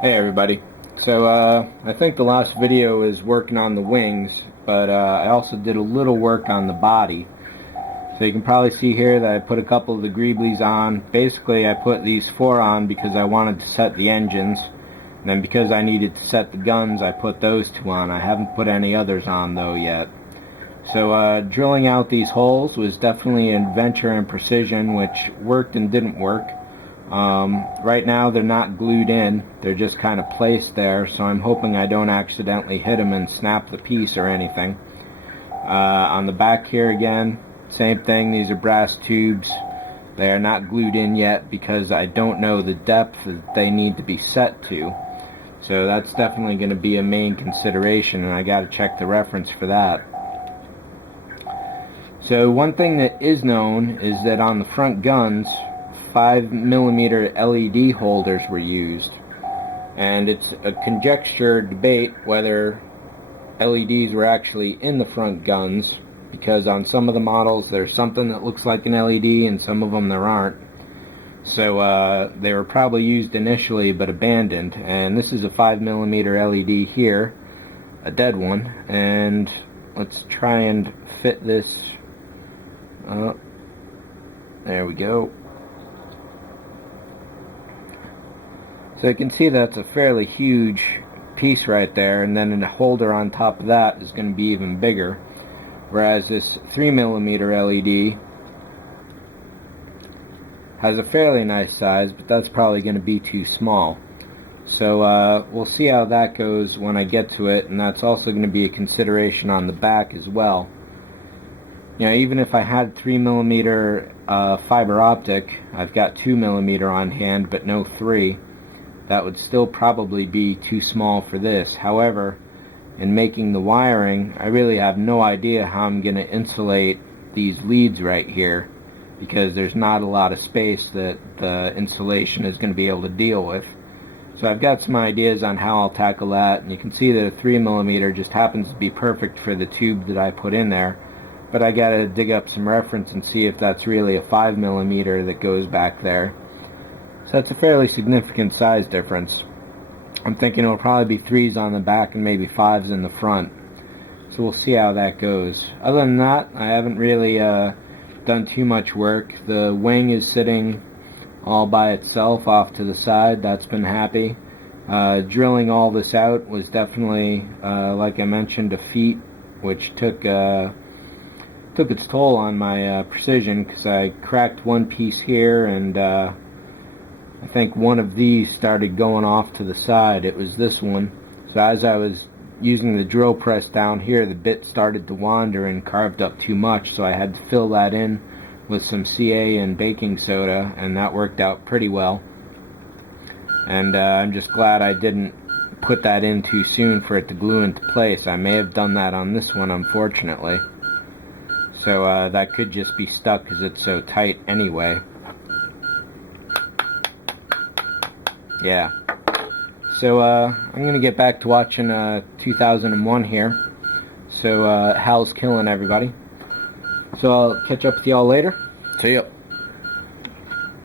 Hey everybody. So I think the last video is working on the wings, but I also did a little work on the body. So you can probably see here that I put a couple of the greeblies on. Basically I put these 4 on because I wanted to set the engines, and then because I needed to set the guns I put those 2 on. I haven't put any others on though yet. So drilling out these holes was definitely an adventure in precision, which worked and didn't work. Right now they're not glued in, they're just kind of placed there, so I'm hoping I don't accidentally hit them and snap the piece or anything. On the back here again, same thing, these are brass tubes. They are not glued in yet because I don't know the depth that they need to be set to. So that's definitely going to be a main consideration, and I got to check the reference for that. So one thing that is known is that on the front guns, 5mm LED holders were used, and it's a conjectured debate whether LEDs were actually in the front guns, because on some of the models there's something that looks like an LED and some of them there aren't. So they were probably used initially but abandoned, and this is a 5mm LED here, a dead one, and let's try and fit this up. There we go. So you can see that's a fairly huge piece right there, and then a holder on top of that is going to be even bigger. Whereas this 3mm LED has a fairly nice size, but that's probably going to be too small. So we'll see how that goes when I get to it, and that's also going to be a consideration on the back as well. You know, even if I had 3mm fiber optic, I've got 2mm on hand, but no 3. That would still probably be too small for this. However, in making the wiring, I really have no idea how I'm going to insulate these leads right here, because there's not a lot of space that the insulation is going to be able to deal with. So I've got some ideas on how I'll tackle that, and you can see that a 3mm just happens to be perfect for the tube that I put in there, but I got to dig up some reference and see if that's really a 5mm that goes back there. So that's a fairly significant size difference. I'm thinking it'll probably be 3s on the back and maybe 5s in the front. So we'll see how that goes. Other than that, I haven't really done too much work. The wing is sitting all by itself off to the side. That's been happy. Drilling all this out was definitely, like I mentioned, a feat, which took its toll on my precision, because I cracked one piece here, and I think one of these started going off to the side. It was this one. So as I was using the drill press down here, the bit started to wander and carved up too much, so I had to fill that in with some CA and baking soda, and that worked out pretty well. And I'm just glad I didn't put that in too soon for it to glue into place. I may have done that on this one, unfortunately. So that could just be stuck because it's so tight anyway. Yeah. So I'm going to get back to watching 2001 here. So Hal's killing everybody. So I'll catch up with y'all later. See ya.